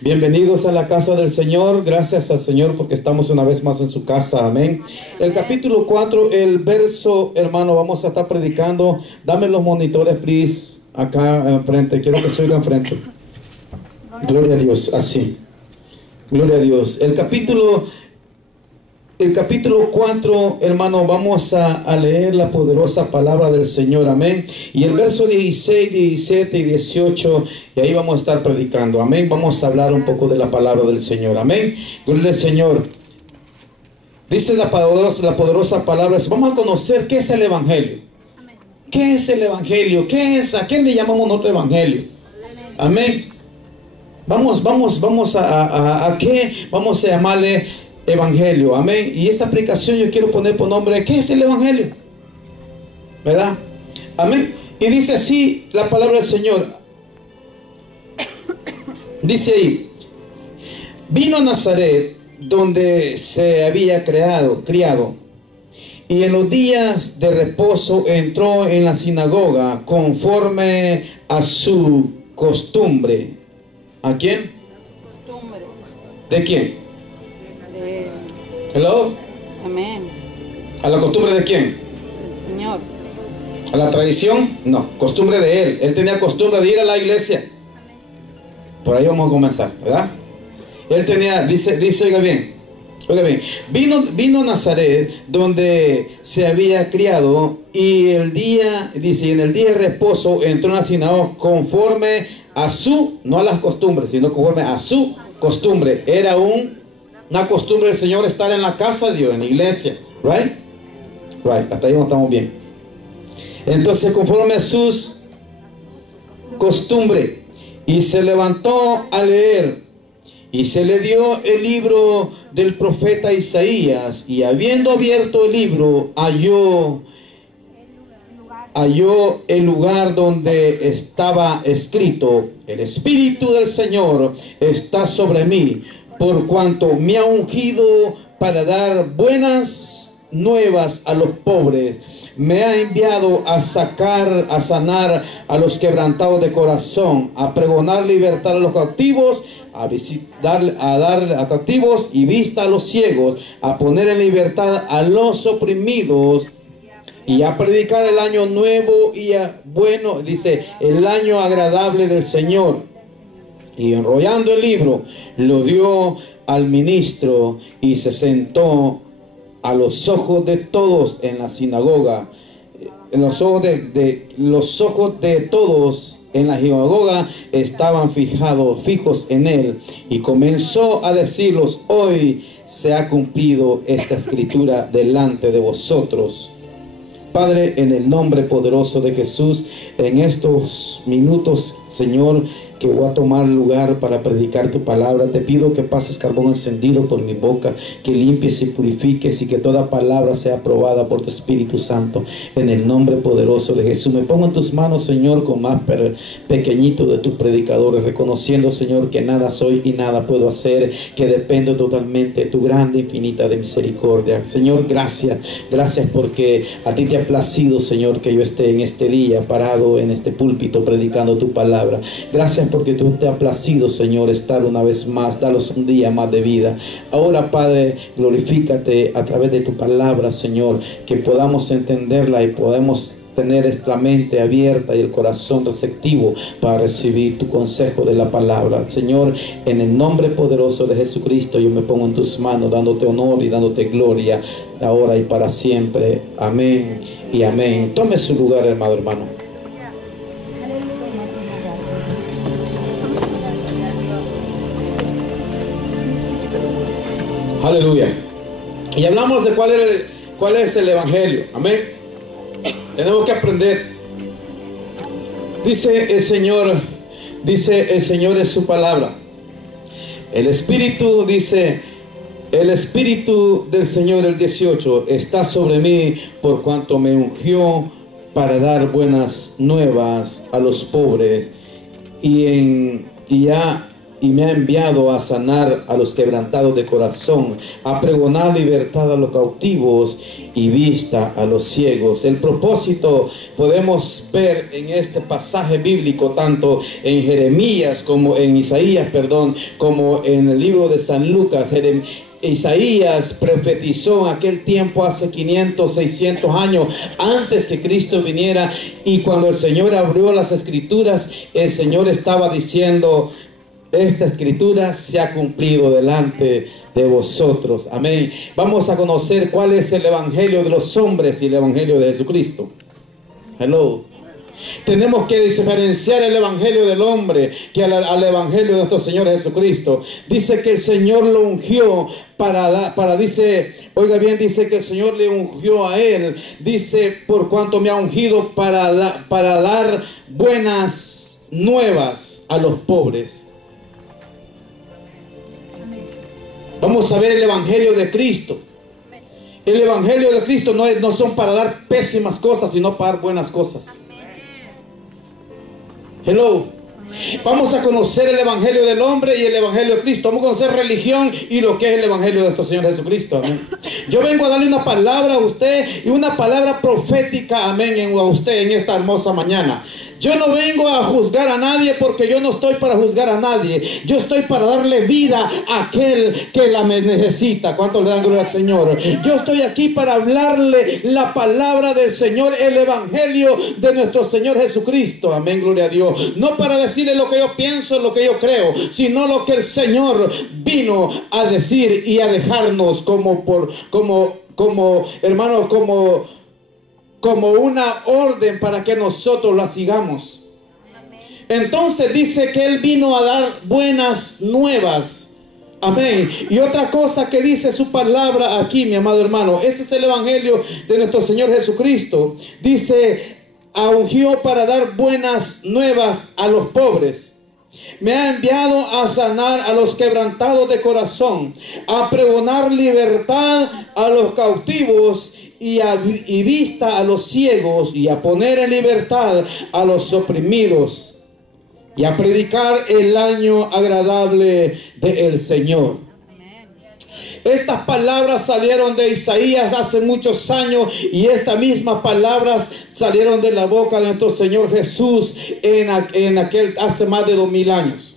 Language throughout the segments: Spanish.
Bienvenidos a la casa del Señor. Gracias al Señor porque estamos una vez más en su casa. Amén. El capítulo 4, el verso, hermano, vamos a estar predicando. Dame los monitores, please, acá enfrente. Quiero que se oiga enfrente. Gloria a Dios, así. Gloria a Dios. El capítulo 4, hermano, vamos a leer la poderosa palabra del Señor, amén. Y el verso 16, 17 y 18, y ahí vamos a estar predicando, amén. Vamos a hablar un poco de la palabra del Señor, amén. Gloria al Señor. Dice la poderosa palabra, vamos a conocer qué es el Evangelio. ¿Qué es el Evangelio? ¿Qué es? ¿A qué le llamamos nosotros Evangelio? Amén. Vamos a qué vamos a llamarle Evangelio, amén. Y esa aplicación yo quiero poner por nombre, ¿qué es el Evangelio? ¿Verdad? Amén. Y dice así la palabra del Señor. Dice ahí: vino a Nazaret, donde se había criado, y en los días de reposo entró en la sinagoga conforme a su costumbre. ¿A quién? Costumbre. ¿De quién? Hello. Amén. ¿A la costumbre de quién? El Señor. ¿A la tradición? No, costumbre de él. Él tenía costumbre de ir a la iglesia. Por ahí vamos a comenzar, ¿verdad? Él tenía, dice, oiga bien, vino a Nazaret, donde se había criado, y el día, dice, en el día de reposo entró en la sinagoga conforme a su, no a las costumbres, sino conforme a su costumbre. Era una costumbre del Señor estar en la casa de Dios, en la iglesia. Right? Hasta ahí no estamos bien. Entonces, conforme a sus costumbres, y se levantó a leer, y se le dio el libro del profeta Isaías, y habiendo abierto el libro, halló el lugar donde estaba escrito: el Espíritu del Señor está sobre mí, por cuanto me ha ungido para dar buenas nuevas a los pobres. Me ha enviado a sanar a los quebrantados de corazón, a pregonar libertad a los cautivos, a dar a cautivos y vista a los ciegos, a poner en libertad a los oprimidos, y a predicar el año nuevo y bueno, dice, el año agradable del Señor. Y enrollando el libro, lo dio al ministro y se sentó a los ojos de todos en la sinagoga. Los ojos de todos en la sinagoga estaban fijos en él. Y comenzó a decirlos: hoy se ha cumplido esta escritura delante de vosotros. Padre, en el nombre poderoso de Jesús, en estos minutos, Señor, que voy a tomar lugar para predicar tu palabra, te pido que pases carbón encendido por mi boca, que limpies y purifiques, y que toda palabra sea aprobada por tu Espíritu Santo, en el nombre poderoso de Jesús. Me pongo en tus manos, Señor, con más pequeñito de tus predicadores, reconociendo, Señor, que nada soy y nada puedo hacer, que dependo totalmente de tu grande, infinita de misericordia. Señor, gracias porque a ti te ha placido, Señor, que yo esté en este día parado en este púlpito predicando tu palabra. Gracias porque tú te has placido, Señor, estar una vez más, daros un día más de vida. Ahora, Padre, glorifícate a través de tu palabra, Señor, que podamos entenderla y podemos tener esta mente abierta y el corazón receptivo para recibir tu consejo de la palabra. Señor, en el nombre poderoso de Jesucristo, yo me pongo en tus manos, dándote honor y dándote gloria, ahora y para siempre. Amén y amén. Tome su lugar, hermano. Aleluya. Y hablamos de cuál es el Evangelio. Amén. Tenemos que aprender. Dice el Señor en su palabra. El Espíritu, dice, el Espíritu del Señor, el 18, está sobre mí, por cuanto me ungió para dar buenas nuevas a los pobres, y y me ha enviado a sanar a los quebrantados de corazón, a pregonar libertad a los cautivos y vista a los ciegos. El propósito podemos ver en este pasaje bíblico, tanto en Jeremías como en Isaías, como en el libro de San Lucas. Isaías profetizó en aquel tiempo, hace 500, 600 años antes que Cristo viniera, y cuando el Señor abrió las escrituras, el Señor estaba diciendo: esta escritura se ha cumplido delante de vosotros. Amén. Vamos a conocer cuál es el evangelio de los hombres y el evangelio de Jesucristo. Hello. Tenemos que diferenciar el evangelio del hombre que al evangelio de nuestro Señor Jesucristo. Dice que el Señor lo ungió dice que el Señor le ungió a él. Dice: por cuanto me ha ungido para dar buenas nuevas a los pobres. Vamos a ver el evangelio de Cristo. El evangelio de Cristo no son para dar pésimas cosas, sino para dar buenas cosas. Hello. Vamos a conocer el evangelio del hombre y el evangelio de Cristo. Vamos a conocer religión y lo que es el evangelio de nuestro Señor Jesucristo. Amén. Yo vengo a darle una palabra a usted, y una palabra profética, amén, a usted en esta hermosa mañana. Yo no vengo a juzgar a nadie, porque yo no estoy para juzgar a nadie. Yo estoy para darle vida a aquel que la necesita. ¿Cuántos le dan gloria al Señor? Yo estoy aquí para hablarle la palabra del Señor, el evangelio de nuestro Señor Jesucristo. Amén, gloria a Dios. No para decirle lo que yo pienso, lo que yo creo, sino lo que el Señor vino a decir y a dejarnos como una orden para que nosotros la sigamos. Entonces dice que Él vino a dar buenas nuevas. Amén. Y otra cosa que dice su palabra aquí, mi amado hermano, ese es el evangelio de nuestro Señor Jesucristo. Dice: ungió para dar buenas nuevas a los pobres. Me ha enviado a sanar a los quebrantados de corazón, a pregonar libertad a los cautivos y vista a los ciegos, y a poner en libertad a los oprimidos, y a predicar el año agradable del Señor. Estas palabras salieron de Isaías hace muchos años, y estas mismas palabras salieron de la boca de nuestro Señor Jesús hace más de 2000 años.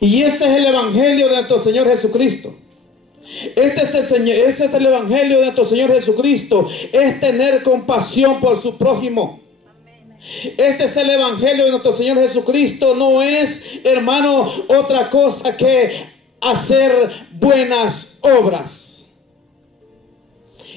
Y este es el evangelio de nuestro Señor Jesucristo. Este es el evangelio de nuestro Señor Jesucristo. Es tener compasión por su prójimo. Este es el evangelio de nuestro Señor Jesucristo. No es, hermano, otra cosa que hacer buenas obras.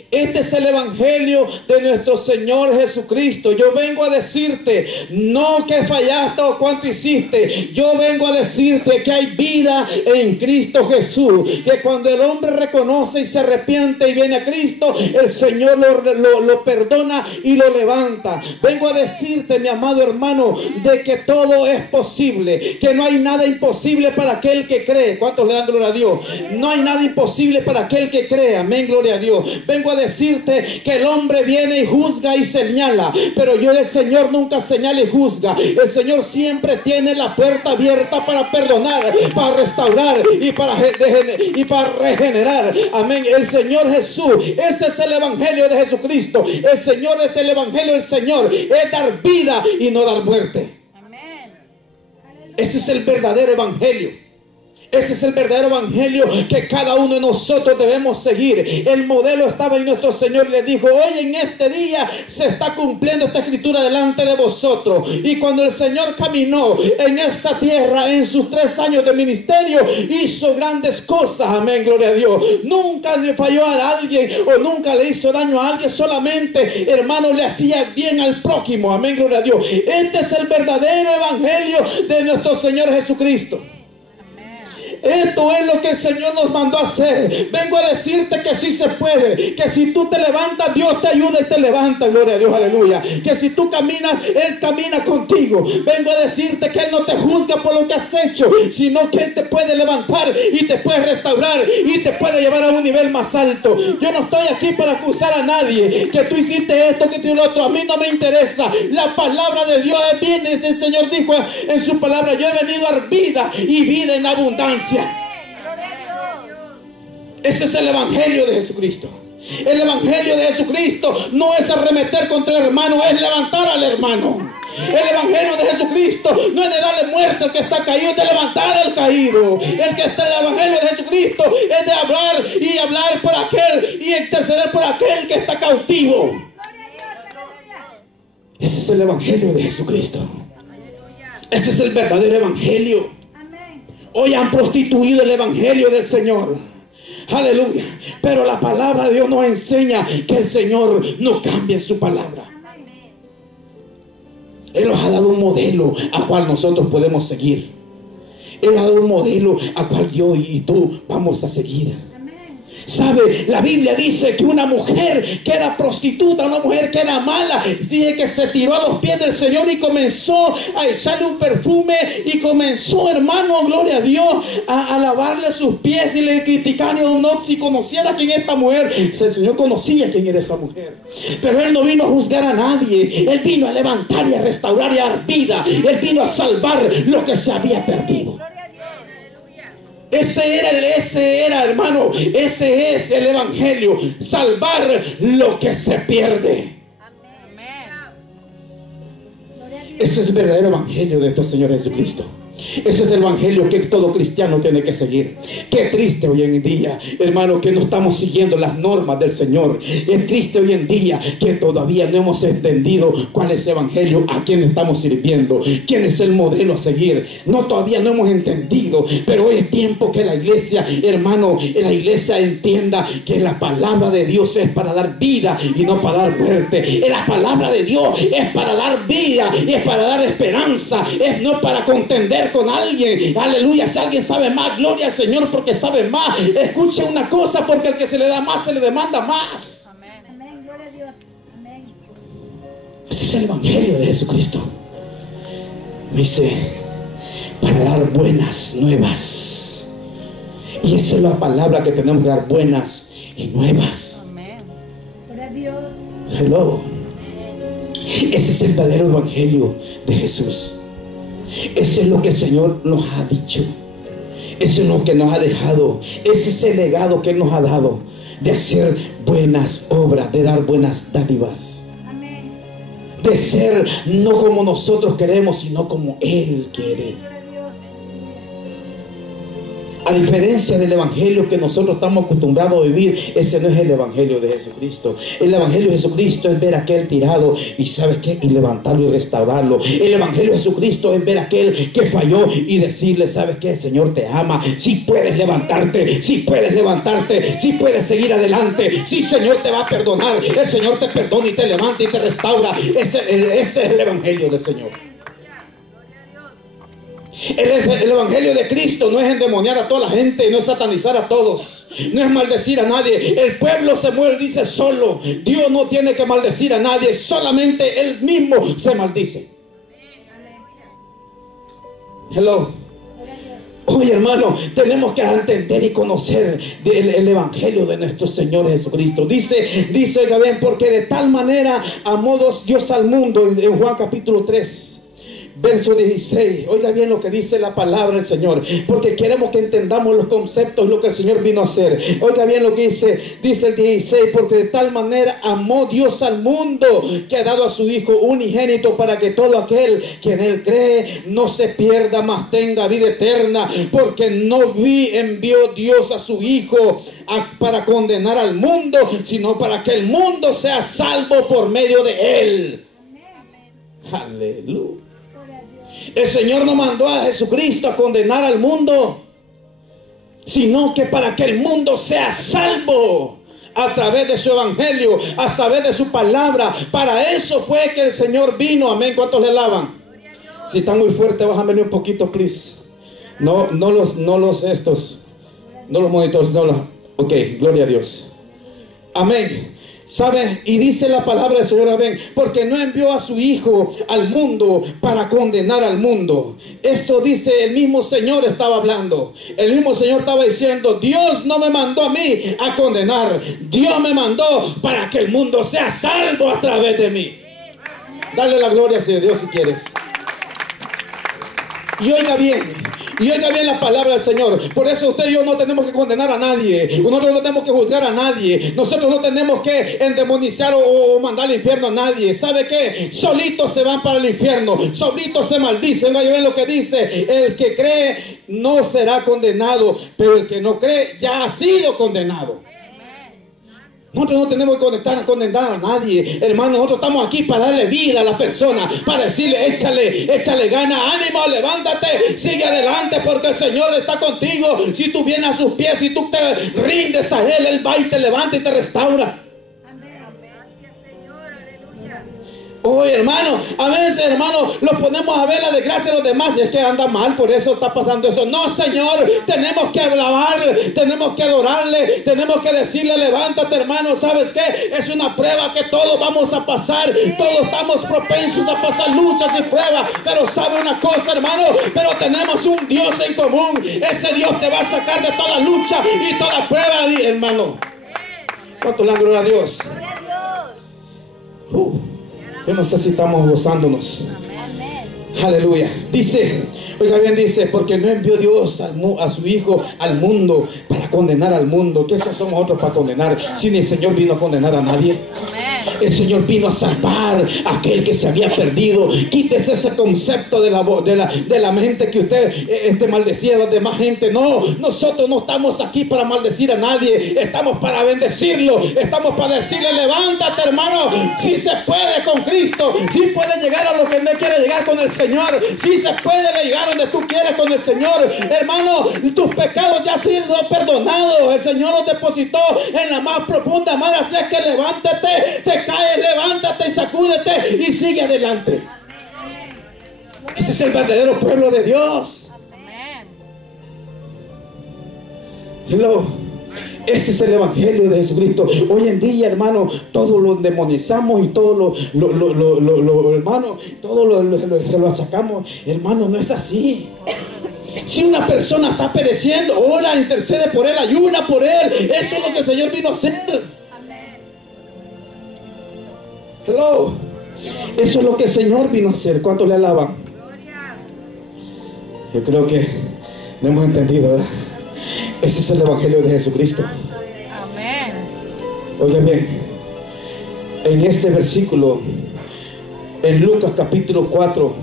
Este es el evangelio de nuestro Señor Jesucristo. Yo vengo a decirte, no que fallaste o cuánto hiciste. Yo vengo a decirte que hay vida en Cristo Jesús. Que cuando el hombre reconoce y se arrepiente y viene a Cristo, el Señor lo perdona y lo levanta. Vengo a decirte, mi amado hermano, de que todo es posible. Que no hay nada imposible para aquel que cree. ¿Cuántos le dan gloria a Dios? No hay nada imposible para aquel que cree. Amén, gloria a Dios. Vengo a decirte que el hombre viene y juzga y señala, pero el Señor nunca señala y juzga. El Señor siempre tiene la puerta abierta para perdonar, para restaurar y para regenerar. Amén. El Señor Jesús, ese es el evangelio de Jesucristo. El Señor es el evangelio del Señor, es dar vida y no dar muerte. Amén. Ese es el verdadero evangelio. Ese es el verdadero evangelio que cada uno de nosotros debemos seguir. El modelo estaba en nuestro Señor. Le dijo: hoy en este día se está cumpliendo esta escritura delante de vosotros. Y cuando el Señor caminó en esta tierra en sus 3 años de ministerio, hizo grandes cosas. Amén, gloria a Dios. Nunca le falló a alguien o nunca le hizo daño a alguien. Solamente, hermano, le hacía bien al prójimo. Amén, gloria a Dios. Este es el verdadero evangelio de nuestro Señor Jesucristo. Esto es lo que el Señor nos mandó a hacer. Vengo a decirte que sí se puede, que si tú te levantas, Dios te ayuda y te levanta, gloria a Dios, aleluya. Que si tú caminas, Él camina contigo. Vengo a decirte que Él no te juzga por lo que has hecho, sino que Él te puede levantar y te puede restaurar y te puede llevar a un nivel más alto. Yo no estoy aquí para acusar a nadie, que tú hiciste esto, que tú lo otro. A mí no me interesa. La palabra de Dios es bien. El Señor dijo en su palabra: yo he venido a dar vida y vida en abundancia. Ese es el evangelio de Jesucristo. El evangelio de Jesucristo no es arremeter contra el hermano, es levantar al hermano. El evangelio de Jesucristo no es de darle muerte al que está caído, es de levantar al caído. El evangelio de Jesucristo es de hablar y hablar por aquel y interceder por aquel que está cautivo. Ese es el evangelio de Jesucristo. Ese es el verdadero evangelio. Hoy han prostituido el evangelio del Señor. Aleluya. Pero la palabra de Dios nos enseña que el Señor no cambia su palabra. Él nos ha dado un modelo a cual nosotros podemos seguir. Él ha dado un modelo a cual yo y tú vamos a seguir. ¿Sabe? La Biblia dice que una mujer que era prostituta, una mujer que era mala, dice que se tiró a los pies del Señor y comenzó a echarle un perfume y comenzó, hermano, gloria a Dios, a lavarle sus pies y le criticaron. No, si conociera quién es esta mujer. El Señor conocía quién era esa mujer, pero Él no vino a juzgar a nadie. Él vino a levantar y a restaurar y a dar vida. Él vino a salvar lo que se había perdido. Ese era, hermano, ese es el evangelio, salvar lo que se pierde. Ese es el verdadero evangelio de nuestro Señor Jesucristo. Ese es el evangelio que todo cristiano tiene que seguir. Qué triste hoy en día, hermano, que no estamos siguiendo las normas del Señor. Es triste hoy en día que todavía no hemos entendido cuál es el evangelio, a quién estamos sirviendo, quién es el modelo a seguir. Todavía no hemos entendido, pero hoy es tiempo que la iglesia, hermano, la iglesia entienda que la palabra de Dios es para dar vida y no para dar muerte. La palabra de Dios es para dar vida y es para dar esperanza, es no para contender con alguien. Aleluya. Si alguien sabe más, gloria al Señor porque sabe más. Escuche una cosa, porque el que se le da más se le demanda más. Amén. Gloria a Dios. Amén. Ese es el evangelio de Jesucristo. Dice, para dar buenas nuevas. Y esa es la palabra que tenemos que dar, buenas y nuevas. Amén. Gloria a Dios. Hello. Ese es el verdadero evangelio de Jesús. Ese es lo que el Señor nos ha dicho. Eso es lo que nos ha dejado. Ese es el legado que Él nos ha dado, de hacer buenas obras, de dar buenas dádivas. Amén. De ser no como nosotros queremos, sino como Él quiere. Gloria a Dios. A diferencia del evangelio que nosotros estamos acostumbrados a vivir, ese no es el evangelio de Jesucristo. El evangelio de Jesucristo es ver a aquel tirado y ¿sabes qué? Y levantarlo y restaurarlo. El evangelio de Jesucristo es ver a aquel que falló y decirle, ¿sabes qué? El Señor te ama. Si puedes levantarte, si puedes levantarte, si puedes seguir adelante, si el Señor te va a perdonar, el Señor te perdona y te levanta y te restaura. Ese es el evangelio del Señor. El evangelio de Cristo no es endemoniar a toda la gente, no es satanizar a todos, no es maldecir a nadie. El pueblo se muere, dice, solo. Dios no tiene que maldecir a nadie, solamente Él mismo se maldice. Hello. Hoy, hermano, tenemos que entender y conocer el evangelio de nuestro Señor Jesucristo. Dice, oiga bien, porque de tal manera amó Dios al mundo, en Juan capítulo 3. Verso 16, oiga bien lo que dice la palabra del Señor, porque queremos que entendamos los conceptos, lo que el Señor vino a hacer. Oiga bien lo que dice el 16, porque de tal manera amó Dios al mundo, que ha dado a su Hijo unigénito, para que todo aquel que en Él cree no se pierda, mas tenga vida eterna. Porque no envió Dios a su Hijo para condenar al mundo, sino para que el mundo sea salvo por medio de Él. Aleluya. El Señor no mandó a Jesucristo a condenar al mundo, sino que para que el mundo sea salvo a través de su evangelio, a través de su palabra. Para eso fue que el Señor vino. Amén. ¿Cuántos le alaban? Si está muy fuerte, bájame un poquito, please. No los estos, no los monitores, no los... Ok, gloria a Dios. Amén. ¿Sabe? Y dice la palabra del Señor, amén, porque no envió a su Hijo al mundo para condenar al mundo. Esto dice el mismo Señor, estaba hablando. El mismo Señor estaba diciendo, Dios no me mandó a mí a condenar. Dios me mandó para que el mundo sea salvo a través de mí. Dale la gloria a Dios si quieres. Y oiga bien la palabra del Señor. Por eso usted y yo no tenemos que condenar a nadie. Nosotros no tenemos que juzgar a nadie. Nosotros no tenemos que endemonizar o mandar al infierno a nadie. ¿Sabe qué? Solitos se van para el infierno. Solitos se maldicen. Oiga bien lo que dice. El que cree no será condenado, pero el que no cree ya ha sido condenado. Nosotros no tenemos que condenar a nadie, hermano. Nosotros estamos aquí para darle vida a la persona, para decirle, échale gana, ánimo, levántate, sigue adelante, porque el Señor está contigo. Si tú vienes a sus pies, si tú te rindes a Él va y te levanta y te restaura. Oh, hermano, a veces, hermano, lo ponemos a ver la desgracia de los demás y es que anda mal, por eso está pasando eso. No, Señor, tenemos que alabar, tenemos que adorarle, tenemos que decirle, levántate, hermano. ¿Sabes qué? Es una prueba que todos vamos a pasar, todos estamos propensos a pasar luchas y pruebas, pero sabe una cosa, hermano, pero tenemos un Dios en común. Ese Dios te va a sacar de toda lucha y toda prueba, hermano. ¿Cuánto le dan gloria a Dios? Yo no sé si estamos gozándonos. Aleluya. Dice, oiga bien, dice, porque no envió Dios a su Hijo al mundo para condenar al mundo. ¿Qué somos nosotros para condenar? Si ni el Señor vino a condenar a nadie. El Señor vino a salvar a aquel que se había perdido. Quítese ese concepto de la mente que usted maldecía a la demás gente. No, nosotros no estamos aquí para maldecir a nadie. Estamos para bendecirlo. Estamos para decirle, levántate, hermano. Si se puede con Cristo. Si puede llegar a lo que usted quiere llegar con el Señor. Si se puede llegar donde tú quieres con el Señor. Hermano, tus pecados ya han sido perdonados. El Señor los depositó en la más profunda mar. Así es que levántate, te caes, levántate y sacúdete y sigue adelante. Ese es el verdadero pueblo de Dios. Hello. Ese es el evangelio de Jesucristo. Hoy en día, hermano, todo lo demonizamos y todo hermano, todo lo achacamos. Hermano, no es así. Si una persona está pereciendo, ora, intercede por él, ayuna por él. Eso es lo que el Señor vino a hacer. Hello. Eso es lo que el Señor vino a hacer. ¿Cuánto le alaban? Yo creo que no hemos entendido, ¿verdad? Ese es el evangelio de Jesucristo. Amén. Oigan bien, en este versículo, en Lucas capítulo 4,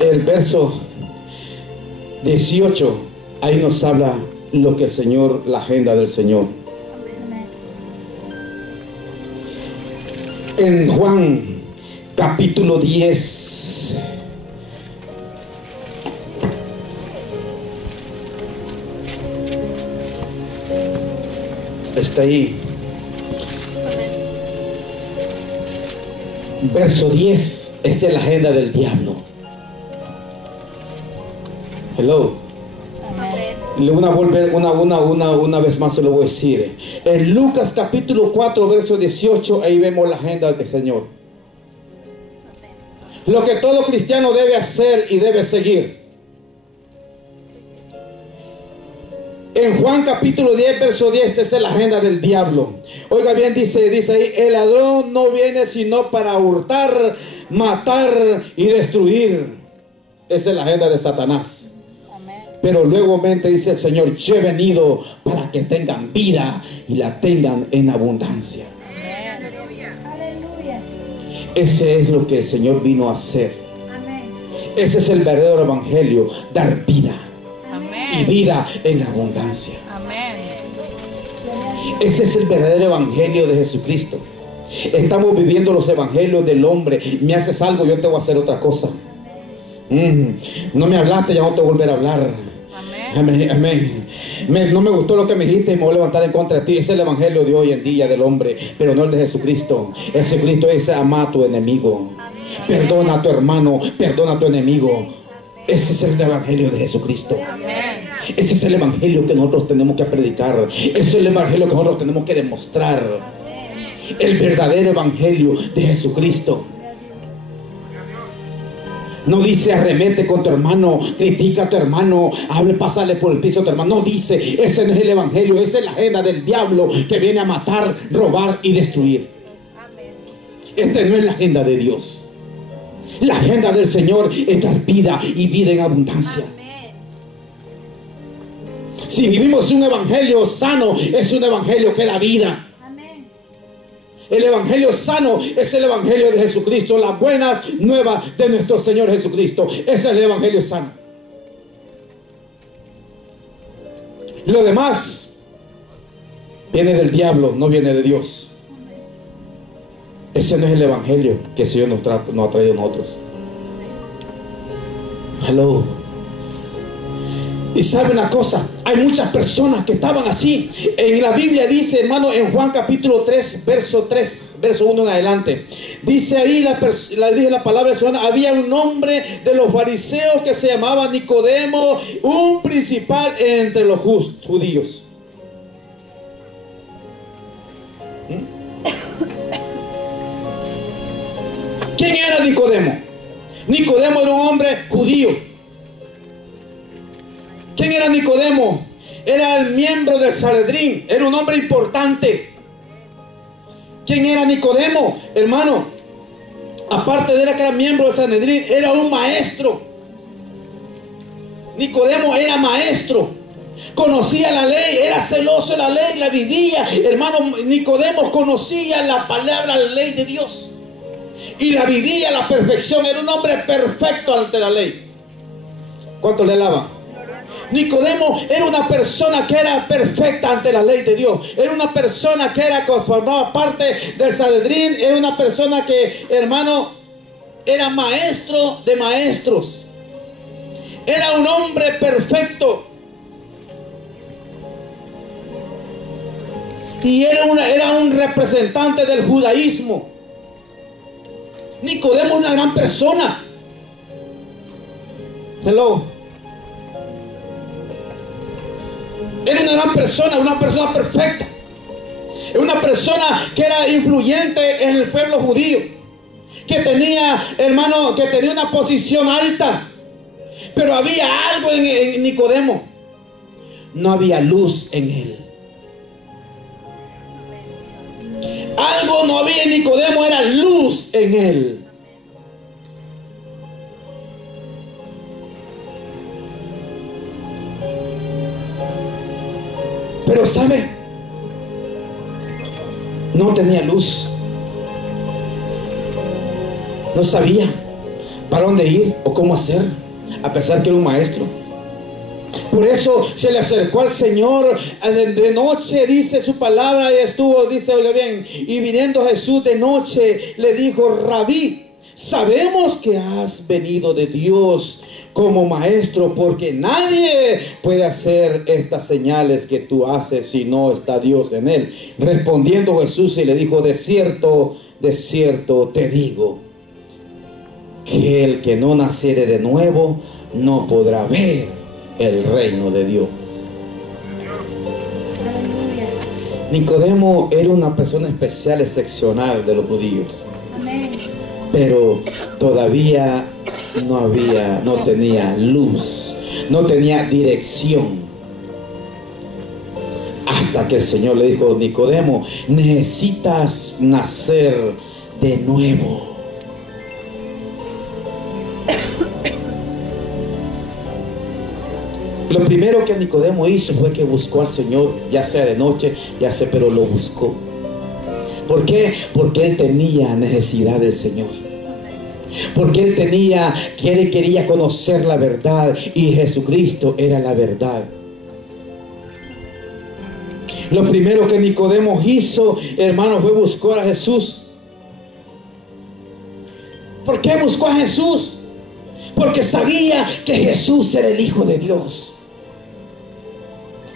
el verso 18, ahí nos habla lo que el Señor, la agenda del Señor. En Juan capítulo 10, está ahí, verso 10, esta es la agenda del diablo. Hello. Una vez más se lo voy a decir. En Lucas capítulo 4, verso 18, ahí vemos la agenda del Señor. Lo que todo cristiano debe hacer y debe seguir. En Juan capítulo 10, verso 10, esa es la agenda del diablo. Oiga bien, dice ahí, el ladrón no viene sino para hurtar, matar y destruir. Esa es la agenda de Satanás. Pero luego dice el Señor, yo he venido para que tengan vida y la tengan en abundancia. Aleluya. Ese es lo que el Señor vino a hacer. Amén. Ese es el verdadero evangelio, dar vida. Amén. Y vida en abundancia. Amén. Ese es el verdadero evangelio de Jesucristo. Estamos viviendo los evangelios del hombre. Me haces algo, yo te voy a hacer otra cosa. No me hablaste, ya no te voy a volver a hablar. Amén. Amén. No me gustó lo que me dijiste y me voy a levantar en contra de ti. Ese es el evangelio de hoy en día del hombre, pero no el de Jesucristo. Jesucristo dice, ama a tu enemigo. Perdona a tu hermano, perdona a tu enemigo. Ese es el evangelio de Jesucristo. Amén. Ese es el evangelio que nosotros tenemos que predicar. Ese es el evangelio que nosotros tenemos que demostrar. El verdadero evangelio de Jesucristo. No dice arremete con tu hermano, critica a tu hermano, hable, pásale por el piso a tu hermano. No dice, ese no es el evangelio, esa es la agenda del diablo que viene a matar, robar y destruir. Esta no es la agenda de Dios. La agenda del Señor es dar vida y vida en abundancia. Si vivimos un evangelio sano, es un evangelio que da vida. El evangelio sano es el evangelio de Jesucristo, las buenas nuevas de nuestro Señor Jesucristo. Ese es el evangelio sano. Lo demás viene del diablo, no viene de Dios. Ese no es el evangelio que el Señor nos ha traído a nosotros. Hello. Y sabe una cosa, hay muchas personas que estaban así. En la Biblia dice, hermano, en Juan capítulo 3, verso 1 en adelante, dice ahí dice la palabra del Señor: había un hombre de los fariseos que se llamaba Nicodemo, un principal entre los judíos. ¿Quién era Nicodemo? Nicodemo era un hombre judío. ¿Quién era Nicodemo? Era el miembro del Sanedrín, era un hombre importante. ¿Quién era Nicodemo, hermano? Aparte de que era miembro del Sanedrín, era un maestro. Nicodemo era maestro, conocía la ley, era celoso de la ley, la vivía. Hermano, Nicodemo conocía la palabra, la ley de Dios, y la vivía a la perfección. Era un hombre perfecto ante la ley. ¿Cuánto le alaban? Nicodemo era una persona que era perfecta ante la ley de Dios. Era una persona que formaba parte del Sanedrín. Era una persona que, hermano, era maestro de maestros. Era un hombre perfecto. Y era un representante del judaísmo. Nicodemo es una gran persona. Hello. Era una persona perfecta. Era una persona que era influyente en el pueblo judío, que tenía, hermano, que tenía una posición alta. Pero había algo en Nicodemo. No había luz en él. Algo no había en Nicodemo, era luz en él. Pero ¿sabe? No tenía luz. No sabía para dónde ir o cómo hacer, a pesar que era un maestro. Por eso se le acercó al Señor de noche, dice su palabra, y estuvo, dice, oiga bien, y viniendo Jesús de noche, le dijo: Rabí, sabemos que has venido de Dios como maestro, porque nadie puede hacer estas señales que tú haces si no está Dios en él. Respondiendo Jesús y le dijo: de cierto te digo, que el que no naciere de nuevo no podrá ver el reino de Dios. Nicodemo era una persona especial, excepcional de los judíos. Amén. Pero todavía no tenía luz, no tenía dirección. Hasta que el Señor le dijo: Nicodemo, necesitas nacer de nuevo. Lo primero que Nicodemo hizo fue que buscó al Señor, ya sea de noche, ya sea, pero lo buscó. ¿Por qué? Porque él tenía necesidad del Señor. Porque él quería conocer la verdad, y Jesucristo era la verdad. Lo primero que Nicodemo hizo, hermano, fue buscar a Jesús. ¿Por qué buscó a Jesús? Porque sabía que Jesús era el Hijo de Dios.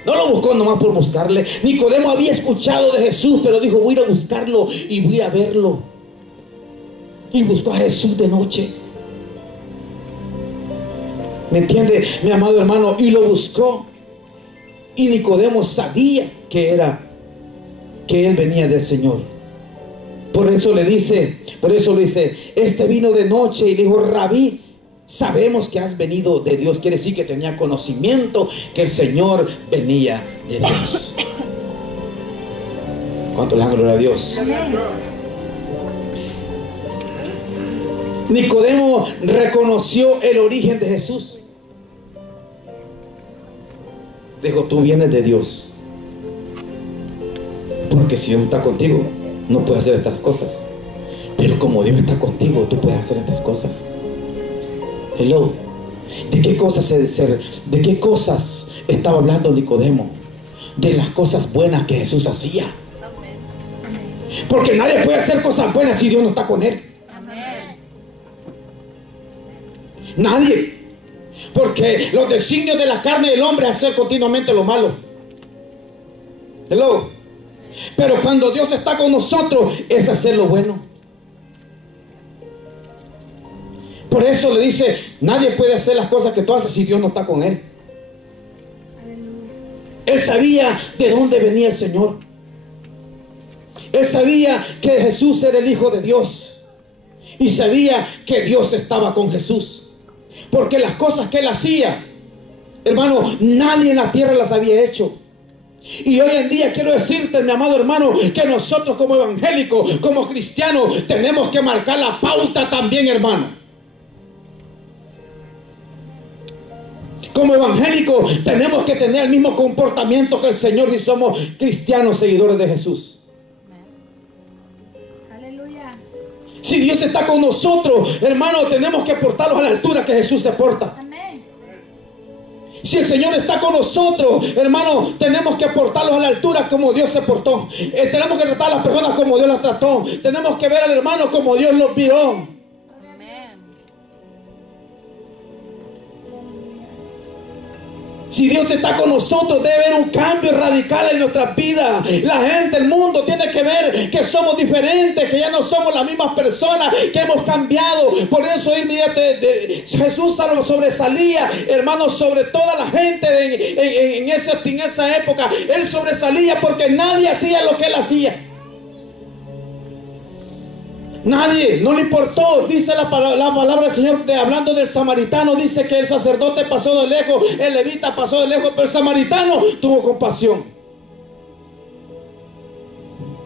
No lo buscó nomás por buscarle. Nicodemo había escuchado de Jesús, pero dijo: voy a ir a buscarlo y voy a verlo. Y buscó a Jesús de noche. ¿Me entiende, mi amado hermano? Y lo buscó. Y Nicodemo sabía que él venía del Señor. Por eso le dice, este vino de noche y le dijo: Rabí, sabemos que has venido de Dios. Quiere decir que tenía conocimiento que el Señor venía de Dios. ¿Cuánto le dan gloria a Dios? Nicodemo reconoció el origen de Jesús. Dijo: tú vienes de Dios. Porque si Dios está contigo, no puedes hacer estas cosas. Pero como Dios está contigo, tú puedes hacer estas cosas. Hello. ¿De qué cosas estaba hablando Nicodemo? De las cosas buenas que Jesús hacía. Porque nadie puede hacer cosas buenas si Dios no está con él. Nadie. Porque los designios de la carne del hombre es hacer continuamente lo malo. Hello. Pero cuando Dios está con nosotros, es hacer lo bueno. Por eso le dice: nadie puede hacer las cosas que tú haces si Dios no está con él. Él sabía de dónde venía el Señor. Él sabía que Jesús era el Hijo de Dios. Y sabía que Dios estaba con Jesús. Porque las cosas que él hacía, hermano, nadie en la tierra las había hecho. Y hoy en día quiero decirte, mi amado hermano, que nosotros como evangélicos, como cristianos, tenemos que marcar la pauta también, hermano. Como evangélicos tenemos que tener el mismo comportamiento que el Señor, si somos cristianos seguidores de Jesús. Si Dios está con nosotros, hermano, tenemos que portarlos a la altura que Jesús se porta. Amén. Si el Señor está con nosotros, hermano, tenemos que portarlos a la altura como Dios se portó. Tenemos que tratar a las personas como Dios las trató. Tenemos que ver al hermano como Dios los vio. Si Dios está con nosotros, debe haber un cambio radical en nuestras vidas. La gente, el mundo tiene que ver que somos diferentes, que ya no somos las mismas personas, que hemos cambiado. Por eso Jesús sobresalía, hermanos, sobre toda la gente en esa época. Él sobresalía porque nadie hacía lo que él hacía. Nadie, no le importó. Dice la palabra del Señor, hablando del samaritano, dice que el sacerdote pasó de lejos, el levita pasó de lejos, pero el samaritano tuvo compasión.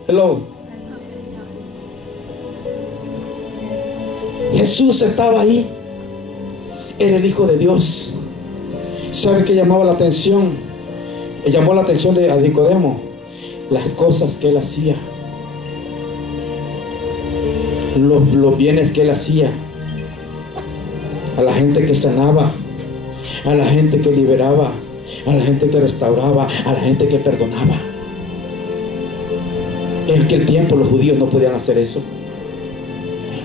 Hello. Jesús estaba ahí. Era el Hijo de Dios. ¿Sabe qué llamaba la atención? Llamó la atención de Nicodemo las cosas que él hacía. Los bienes que él hacía, a la gente que sanaba, a la gente que liberaba, a la gente que restauraba, a la gente que perdonaba. En aquel tiempo los judíos no podían hacer eso.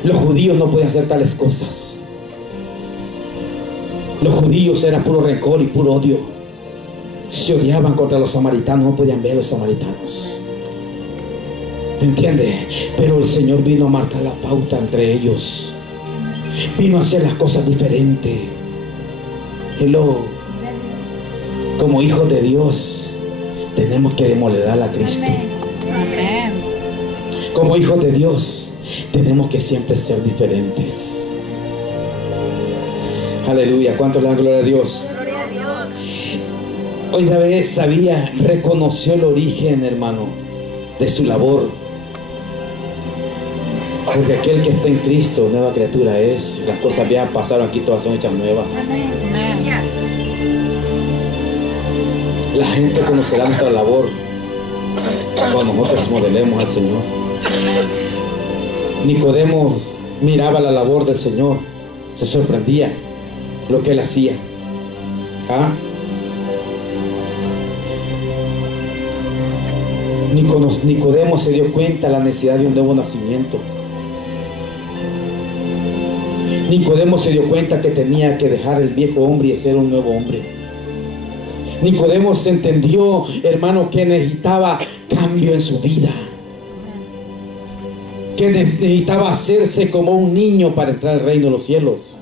Los judíos no podían hacer tales cosas. Los judíos eran puro rencor y puro odio. Se odiaban contra los samaritanos, no podían ver a los samaritanos. ¿Me entiende? Pero el Señor vino a marcar la pauta entre ellos. Vino a hacer las cosas diferentes. Hello. Como hijos de Dios, tenemos que demoler a Cristo. Amén. Como hijos de Dios, tenemos que siempre ser diferentes. Aleluya. ¿Cuánto le dan gloria a Dios? Gloria a Dios. Hoy reconoció el origen, hermano, de su labor. Porque aquel que está en Cristo, nueva criatura es. Las cosas viejas pasaron, aquí todas son hechas nuevas. Amén. La gente conocerá nuestra labor cuando nosotros modelemos al Señor. Nicodemo miraba la labor del Señor, se sorprendía lo que él hacía. ¿Ah? Nicodemo se dio cuenta de la necesidad de un nuevo nacimiento. Nicodemo se dio cuenta que tenía que dejar el viejo hombre y ser un nuevo hombre. Nicodemo se entendió, hermano, que necesitaba cambio en su vida, que necesitaba hacerse como un niño para entrar al reino de los cielos.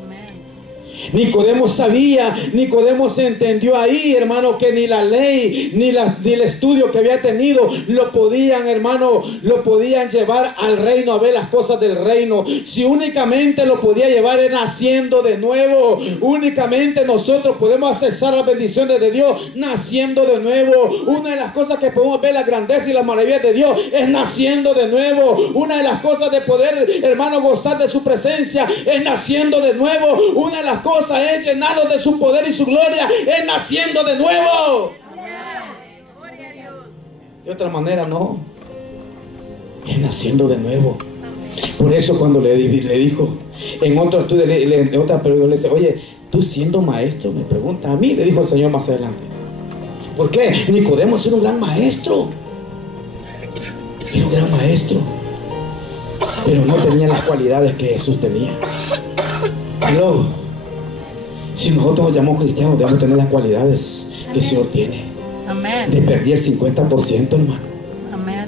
Nicodemo sabía, Nicodemo se entendió ahí, hermano, que ni la ley, ni el estudio que había tenido lo podían, hermano, lo podían llevar al reino, a ver las cosas del reino. Si únicamente lo podía llevar es naciendo de nuevo. Únicamente nosotros podemos accesar las bendiciones de Dios naciendo de nuevo. Una de las cosas que podemos ver la grandeza y las maravillas de Dios es naciendo de nuevo. Una de las cosas de poder, hermano, gozar de su presencia es naciendo de nuevo. Una de las cosas es llenarnos de su poder y su gloria, es naciendo de nuevo. De otra manera no, es naciendo de nuevo. Por eso cuando le dijo en otro estudio, en otra pregunta, le dice: oye, tú siendo maestro, me pregunta a mí, le dijo el Señor más adelante. ¿Por qué? Nicodemo era un gran maestro, era un gran maestro, pero no tenía las cualidades que Jesús tenía. Aló. Si nosotros nos llamamos cristianos, debemos tener las cualidades que el Señor tiene. Amén. De perder el 50%, hermano. Amén.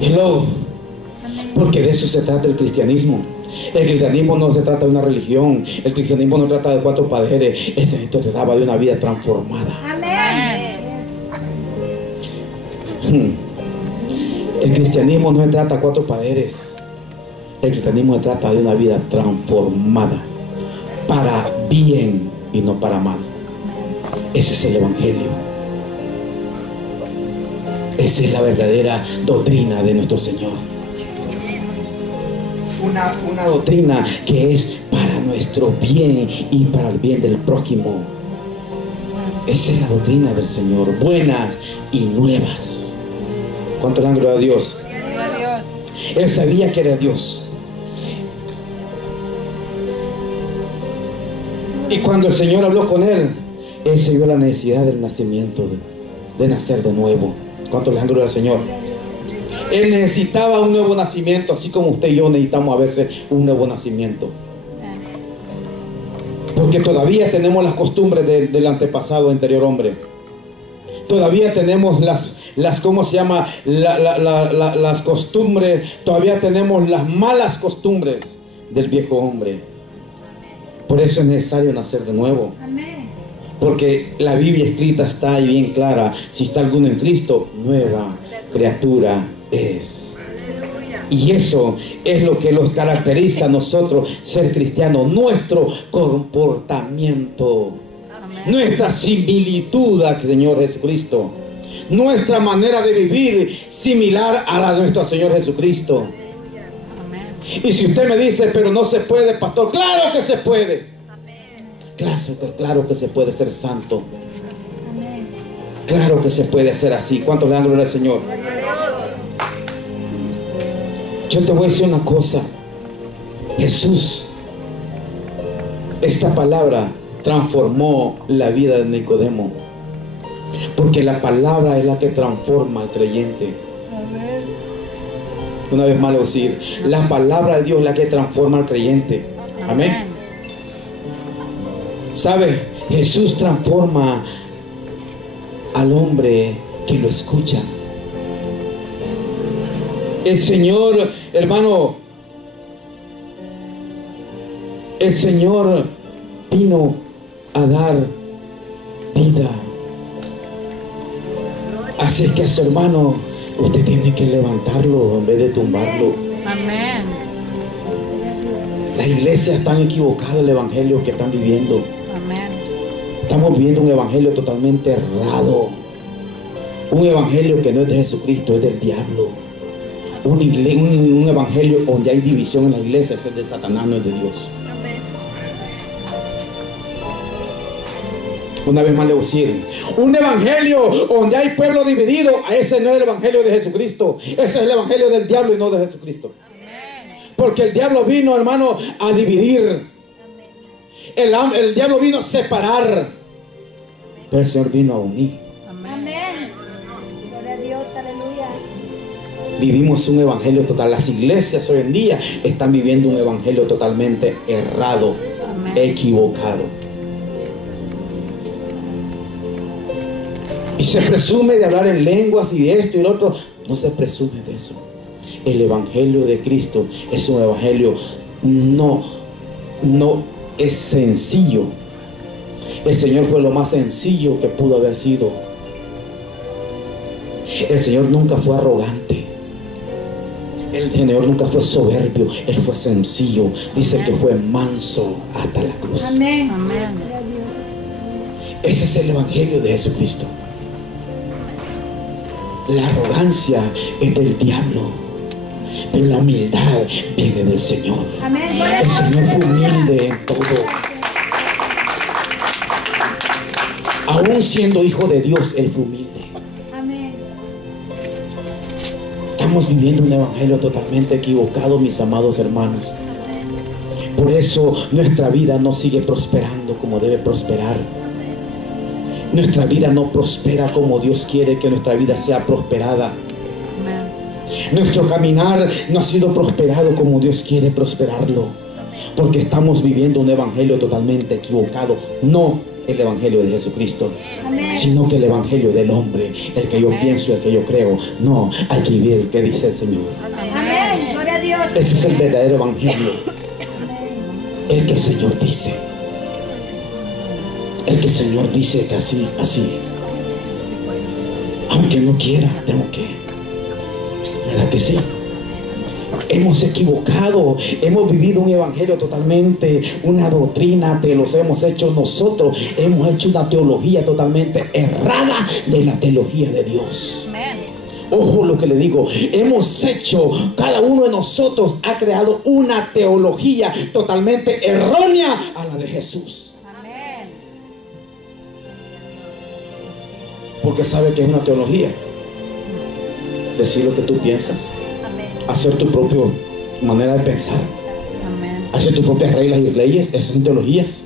Hello. Porque de eso se trata el cristianismo. El cristianismo no se trata de una religión. El cristianismo no trata de 4 poderes. El cristianismo se trata de una vida transformada. Amén. El cristianismo no se trata de 4 poderes. El cristianismo se trata de una vida transformada para bien y no para mal. Ese es el evangelio. Esa es la verdadera doctrina de nuestro Señor. Una doctrina que es para nuestro bien y para el bien del prójimo. Esa es la doctrina del Señor, buenas y nuevas. ¿Cuánto le dan gloria a Dios? Gloria a Dios. Él sabía que era Dios. Y cuando el Señor habló con él, él se vio la necesidad del nacimiento, de nacer de nuevo. ¿Cuánto le dan gloria al Señor? Él necesitaba un nuevo nacimiento, así como usted y yo necesitamos a veces un nuevo nacimiento. Porque todavía tenemos las costumbres del antepasado anterior hombre. Todavía tenemos las ¿cómo se llama? Las costumbres, todavía tenemos las malas costumbres del viejo hombre. Por eso es necesario nacer de nuevo. Amén. Porque la Biblia escrita está ahí bien clara. Si está alguno en Cristo, nueva criatura es. Y eso es lo que nos caracteriza a nosotros, ser cristianos. Nuestro comportamiento. Amén. Nuestra similitud al Señor Jesucristo. Nuestra manera de vivir similar a la de nuestro Señor Jesucristo. Y si usted me dice, pero no se puede, pastor, claro que se puede. Claro que se puede ser santo. Amén. Claro que se puede hacer así. ¿Cuántos le dan gloria al Señor? Yo te voy a decir una cosa. Jesús, esta palabra transformó la vida de Nicodemo. Porque la palabra es la que transforma al creyente. Una vez más le voy a decir, la palabra de Dios es la que transforma al creyente. Amén. ¿Sabe? Jesús transforma al hombre que lo escucha. El Señor, hermano, el Señor vino a dar vida. Así que a su hermano, usted tiene que levantarlo en vez de tumbarlo. Amén. Las iglesias están equivocadas del evangelio que están viviendo. Amén. Estamos viviendo un evangelio totalmente errado. Un evangelio que no es de Jesucristo, es del diablo. Un evangelio donde hay división en la iglesia, ese es de Satanás, no es de Dios. Una vez más le voy a decir, un evangelio donde hay pueblo dividido, ese no es el evangelio de Jesucristo. Ese es el evangelio del diablo y no de Jesucristo. Porque el diablo vino, hermano, a dividir. El diablo vino a separar. Pero el Señor vino a unir. Amén. Gloria a Dios, aleluya. Vivimos un evangelio total. Las iglesias hoy en día están viviendo un evangelio totalmente errado, equivocado. Y se presume de hablar en lenguas y de esto y lo otro. No se presume de eso. El evangelio de Cristo es un evangelio no es sencillo, El Señor fue lo más sencillo que pudo haber sido. El Señor nunca fue arrogante. El Señor nunca fue soberbio. Él fue sencillo. Dice que fue manso hasta la cruz. Amén. Amén. Ese es el evangelio de Jesucristo. La arrogancia es del diablo, pero la humildad viene del Señor. Amén. El Señor fue humilde en todo. Aún siendo hijo de Dios, Él fue humilde. Amén. Estamos viviendo un evangelio totalmente equivocado, mis amados hermanos. Por eso nuestra vida no sigue prosperando como debe prosperar. Nuestra vida no prospera como Dios quiere que nuestra vida sea prosperada. Amén. Nuestro caminar no ha sido prosperado como Dios quiere prosperarlo. Porque estamos viviendo un evangelio totalmente equivocado. No el evangelio de Jesucristo, Amén. sino que el evangelio del hombre, el que yo pienso y el que yo creo. No, hay que vivir el que dice el Señor. Amén. Gloria a Dios. Ese es el verdadero evangelio. El que el Señor dice. El que el Señor dice que así. Aunque no quiera, tengo que. ¿Verdad que sí? Hemos equivocado, hemos vivido un evangelio totalmente, una doctrina que los hemos hecho nosotros. Hemos hecho una teología totalmente errada de la teología de Dios. Amén. Ojo lo que le digo, hemos hecho, cada uno de nosotros ha creado una teología totalmente errónea a la de Jesús. Amén. Porque sabe que es una teología. Decir lo que tú piensas, hacer tu propia manera de pensar, Amén. hacer tus propias reglas y leyes, esas son teologías.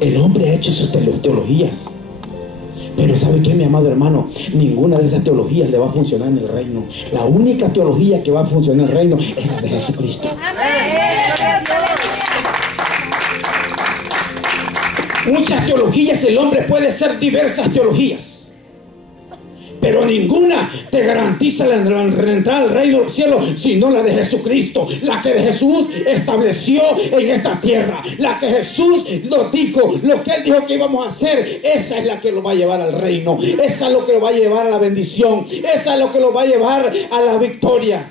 El hombre ha hecho sus teologías. Pero ¿sabe qué, mi amado hermano? Ninguna de esas teologías le va a funcionar en el reino. La única teología que va a funcionar en el reino es la de Jesucristo. Muchas teologías, el hombre puede hacer diversas teologías, pero ninguna te garantiza la entrada al reino del cielo, sino la de Jesucristo, la que Jesús estableció en esta tierra, la que Jesús nos dijo, lo que Él dijo que íbamos a hacer. Esa es la que lo va a llevar al reino, esa es lo que lo va a llevar a la bendición, esa es lo que lo va a llevar a la victoria.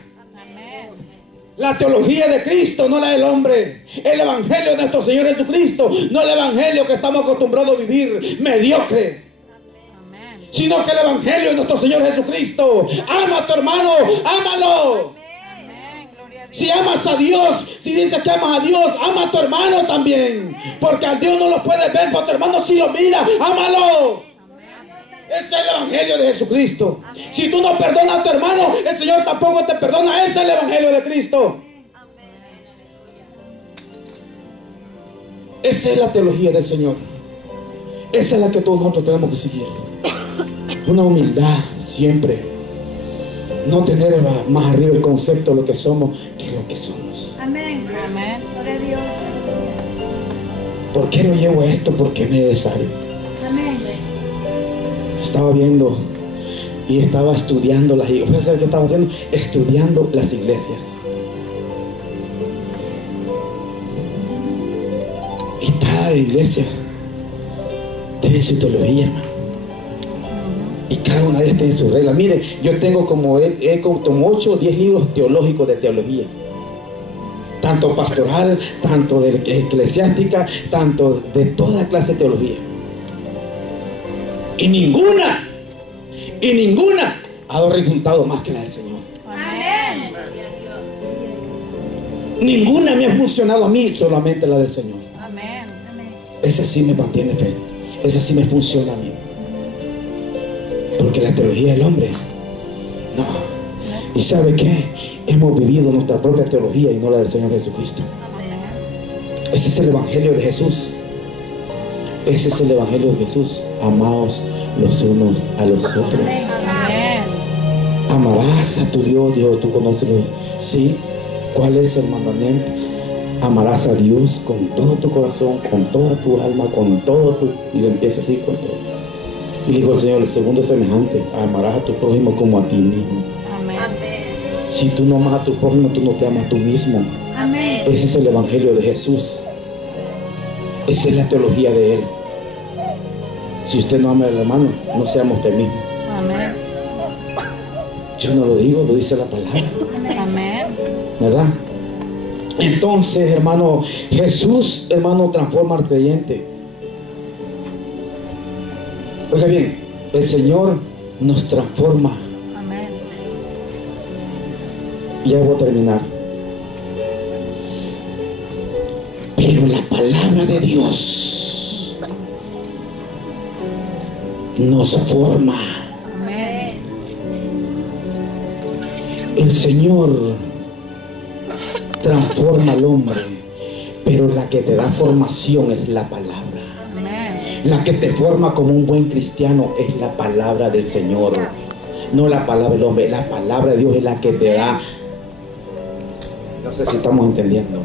La teología de Cristo, no la del hombre. El evangelio de nuestro Señor Jesucristo, no el evangelio que estamos acostumbrados a vivir mediocre, sino que el evangelio de nuestro Señor Jesucristo. Ama a tu hermano, ámalo. Si amas a Dios, si dices que amas a Dios, ama a tu hermano también, porque a Dios no lo puedes ver, pero a tu hermano si lo mira, ámalo. Ese es el evangelio de Jesucristo. Si tú no perdonas a tu hermano, el Señor tampoco te perdona. Ese es el evangelio de Cristo. Esa es la teología del Señor. Esa es la que todos nosotros tenemos que seguir. Una humildad siempre. No tener más arriba el concepto de lo que somos que lo que somos. Amén. Amén. Gloria a Dios. ¿Por qué no llevo esto? Porque es necesario. Amén. Estaba viendo y estaba estudiando las iglesias. ¿Sabes qué estaba haciendo? Estudiando las iglesias. Y cada iglesia tiene su teología, hermano. Y cada una de ellas tiene sus reglas. Mire, yo tengo como 8 o 10 libros teológicos de teología. Tanto pastoral, tanto de eclesiástica, tanto de toda clase de teología. Y ninguna ha dado resultados más que la del Señor. Amén. Ninguna me ha funcionado a mí, solamente la del Señor. Amén. Esa sí me mantiene fe. Esa sí me funciona a mí. Porque la teología del hombre, no. ¿Y sabe qué? Hemos vivido nuestra propia teología y no la del Señor Jesucristo. Ese es el evangelio de Jesús. Ese es el evangelio de Jesús. Amaos los unos a los otros. Amén. Amarás a tu Dios. Dios, tú conoces. ¿Sí? ¿Cuál es el mandamiento? Amarás a Dios con todo tu corazón, con toda tu alma, con todo tu... Y lo empieza así con todo. Y dijo el Señor, el segundo es semejante: amarás a tu prójimo como a ti mismo. Amén. Si tú no amas a tu prójimo, tú no te amas a tú mismo. Amén. Ese es el evangelio de Jesús. Esa es la teología de Él. Si usted no ama al hermano, no seamos usted mismo. Amén. Yo no lo digo, lo dice la palabra. Amén. ¿Verdad? Entonces, hermano, Jesús, hermano, transforma al creyente. Oiga bien, el Señor nos transforma. Amén. Y ya voy a terminar. Pero la palabra de Dios nos forma. Amén. El Señor transforma al hombre, pero la que te da formación es la palabra. Amén. La que te forma como un buen cristiano es la palabra del Señor, no la palabra del hombre. La palabra de Dios es la que te da. No sé si estamos entendiendo.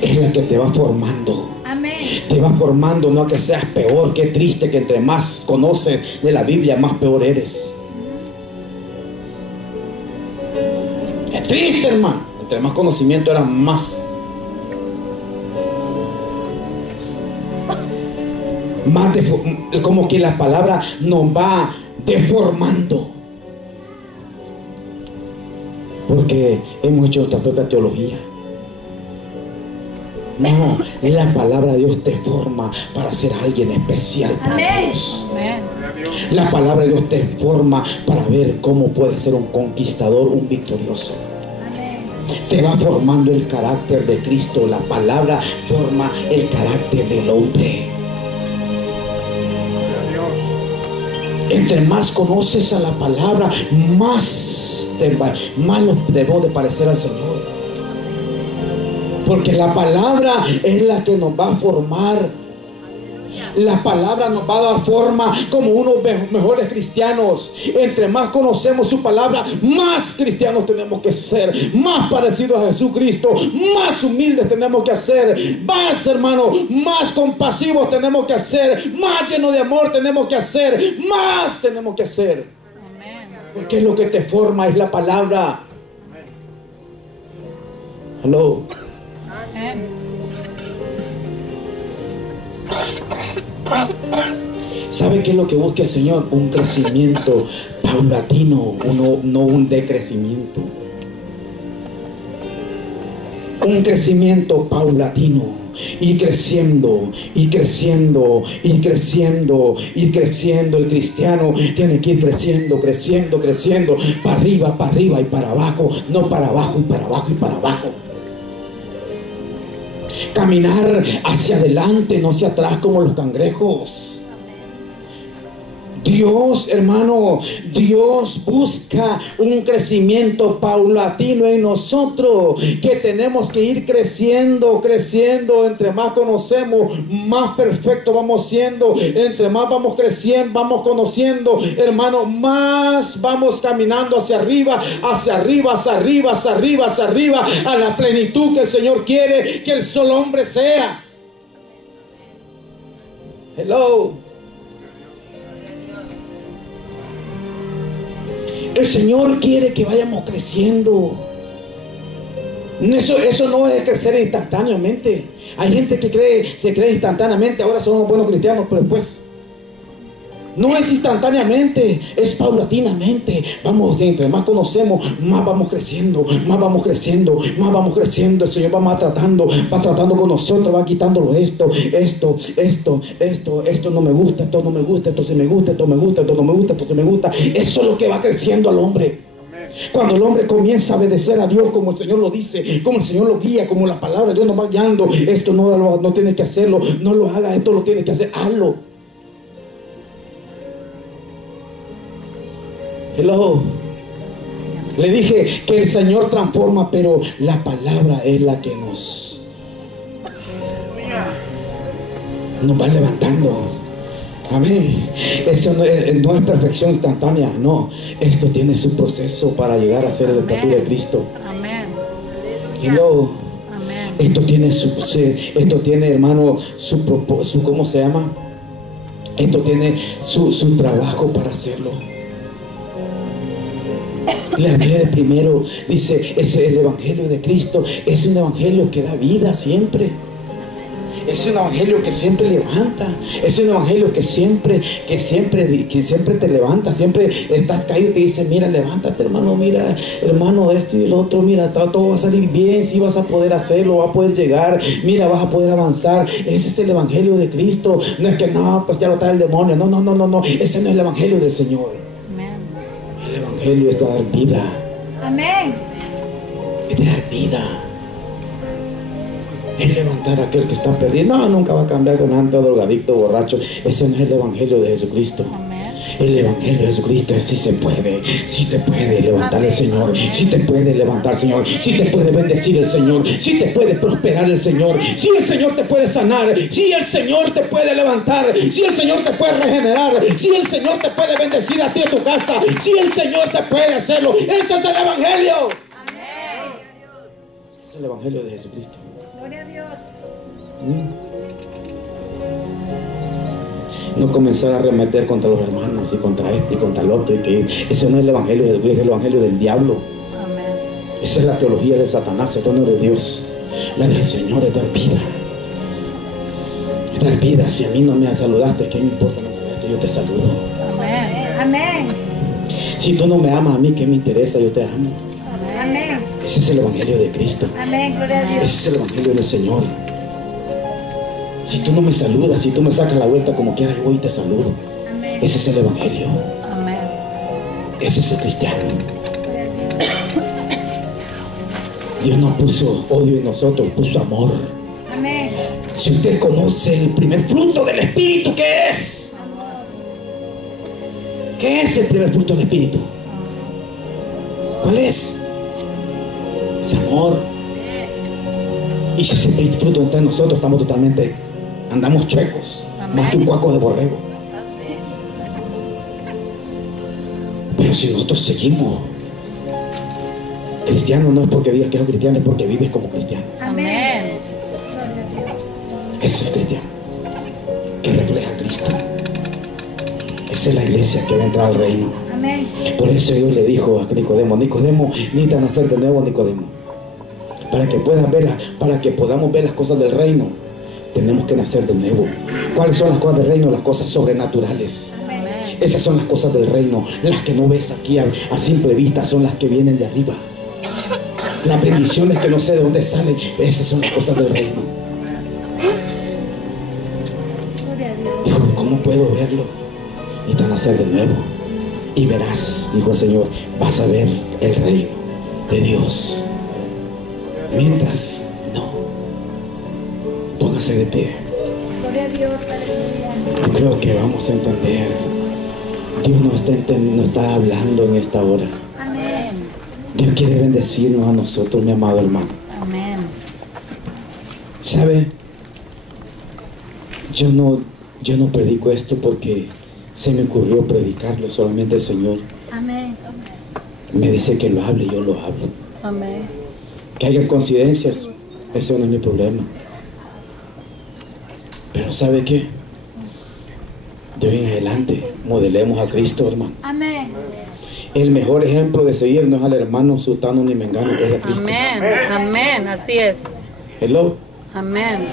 Es la que te va formando. Amén. Te va formando, no a que seas peor. Qué triste que entre más conoces de la Biblia, más peor eres. Es triste, hermano. Entre más conocimiento eras más como que la palabra nos va deformando, porque hemos hecho nuestra propia teología. No, la palabra de Dios te forma para ser alguien especial para Dios. Amén. La palabra de Dios te forma para ver cómo puedes ser un conquistador, un victorioso. Te va formando el carácter de Cristo. La palabra forma el carácter del hombre. Entre más conoces a la palabra, más lo debo de parecer al Señor. Porque la palabra es la que nos va a formar. La palabra nos va a dar forma como unos mejores cristianos. Entre más conocemos su palabra, más cristianos tenemos que ser, más parecidos a Jesucristo, más humildes tenemos que ser, más, hermano, más compasivos tenemos que ser, más llenos de amor tenemos que hacer, más tenemos que hacer. Amén. Porque lo que te forma es la palabra. Hello. Amén. ¿Sabe qué es lo que busca el Señor? Un crecimiento paulatino, no un decrecimiento. Un crecimiento paulatino, y creciendo, y creciendo, y creciendo, y creciendo. El cristiano tiene que ir creciendo, creciendo, creciendo, para arriba y para abajo, no para abajo y para abajo y para abajo. Caminar hacia adelante, no hacia atrás como los cangrejos. Dios, hermano, Dios busca un crecimiento paulatino en nosotros, que tenemos que ir creciendo, creciendo. Entre más conocemos, más perfecto vamos siendo. Entre más vamos creciendo, vamos conociendo, hermano, más vamos caminando hacia arriba, hacia arriba, hacia arriba, hacia arriba, hacia arriba, a la plenitud que el Señor quiere que el solo hombre sea. Hello. El Señor quiere que vayamos creciendo. Eso no es crecer instantáneamente. Hay gente que se cree instantáneamente. Ahora somos buenos cristianos, pero después no es instantáneamente, es paulatinamente. Vamos, entre más conocemos, más vamos creciendo, más vamos creciendo, más vamos creciendo. El Señor va tratando con nosotros, va quitándolo esto no me gusta, esto no me gusta, esto sí me gusta, esto me gusta, esto no me gusta, esto sí me gusta. Eso es lo que va creciendo al hombre. Cuando el hombre comienza a obedecer a Dios como el Señor lo dice, como el Señor lo guía, como la palabra de Dios nos va guiando. Esto no tienes que hacerlo, no lo hagas, esto lo tienes que hacer, hazlo. Hello. Le dije que el Señor transforma, pero la palabra es la que nos va levantando. Amén. Eso no es perfección instantánea, no. Esto tiene su proceso para llegar a ser la estatura de Cristo. Amén. Hello. Amén. Esto tiene, hermano, su ¿cómo se llama? Esto tiene su trabajo para hacerlo. La Biblia de primero dice, el evangelio de Cristo es un evangelio que da vida siempre. Es un evangelio que siempre levanta. Es un evangelio que siempre te levanta. Siempre estás caído y te dice, mira, levántate, hermano, mira, hermano, esto y el otro, mira, todo va a salir bien, sí vas a poder hacerlo, vas a poder llegar, mira, vas a poder avanzar. Ese es el evangelio de Cristo. No es que no, pues ya lo trae el demonio. No. Ese no es el evangelio del Señor. Amén. El evangelio es dar vida. Amén. Es dar vida. Es levantar a aquel que está perdido. No, nunca va a cambiar semejante drogadicto, borracho. Ese no es el evangelio de Jesucristo. Amén. El evangelio de Jesucristo es: sí se puede, sí te puede levantar el Señor, sí te puede levantar el Señor, sí te puede bendecir el Señor, sí te puede prosperar el Señor, sí el Señor te puede sanar, sí el Señor te puede levantar, sí el Señor te puede regenerar, sí el Señor te puede bendecir a ti y a tu casa, sí el Señor te puede hacerlo. Ese es el evangelio. Ese es el evangelio de Jesucristo. Gloria a Dios. No comenzar a arremeter contra los hermanos y contra este y contra el otro, y que ese no es el evangelio de Dios, es el evangelio del diablo. Amén. Esa es la teología de Satanás. Esto no es de Dios. La del Señor es dar vida. Es dar vida. Si a mí no me saludaste, ¿qué me importa no saludarte? Yo te saludo. Amén. Amén. Si tú no me amas a mí, ¿qué me interesa? Yo te amo. Amén. Ese es el evangelio de Cristo. Amén. Gloria a Dios. Ese es el evangelio del Señor. Si tú no me saludas, si tú me sacas la vuelta como quieras, yo voy y te saludo. Amén. Ese es el evangelio. Amén. Ese es el cristiano. Gloria a Dios. Dios no puso odio en nosotros, puso amor. Amén. Si usted conoce el primer fruto del Espíritu, ¿qué es? ¿Qué es el primer fruto del Espíritu? ¿Cuál es? Es amor. Y si ese fruto no está en nosotros, estamos totalmente, andamos chuecos, más que un cuaco de borrego. Pero si nosotros seguimos, cristiano no es porque digas que eres cristiano, es porque vives como cristiano. Amén. Gloria a Dios. Ese es el cristiano que refleja a Cristo. Esa es la iglesia que va a entrar al reino. Amén. Por eso Dios le dijo a Nicodemo: Nicodemo, necesitas nacer de nuevo, Nicodemo. Para que puedas verlas, para que podamos ver las cosas del reino, tenemos que nacer de nuevo. ¿Cuáles son las cosas del reino? Las cosas sobrenaturales. Amén. Esas son las cosas del reino. Las que no ves aquí a simple vista son las que vienen de arriba. Las bendiciones que no sé de dónde salen, esas son las cosas del reino. Gloria a Dios. Dijo: ¿cómo puedo verlo? Necesitas nacer de nuevo. Y verás, dijo el Señor, vas a ver el reino de Dios. Mientras, no. Póngase de pie. Gloria a Dios. Aleluya. Yo creo que vamos a entender. Dios no está hablando en esta hora. Amén. Dios quiere bendecirnos a nosotros, mi amado hermano. Amén. ¿Sabe? Yo no predico esto porque se me ocurrió predicarlo. Solamente el Señor Amén. me dice que lo hable y yo lo hablo. Amén. Que haya coincidencias, ese no es mi problema. Pero ¿sabe qué? De hoy en adelante modelemos a Cristo, hermano. Amén. El mejor ejemplo de seguir no es al hermano sutano ni mengano, es a Cristo. Amén. Amén. Así es. Hello. Amén.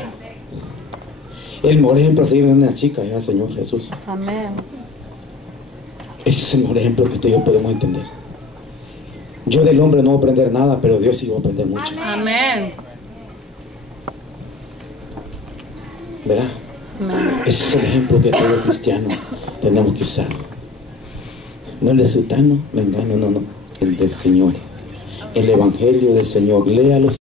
El mejor ejemplo de seguir no es una chica, es al Señor Jesús. Amén. Ese es el mejor ejemplo que usted y yo podemos entender. Yo del hombre no voy a aprender nada, pero Dios sí va a aprender mucho. Amén. ¿Verdad? Amén. Ese es el ejemplo que todo cristiano tenemos que usar. No el de sutano, mengano, no. El del Señor. El evangelio del Señor. Léalo.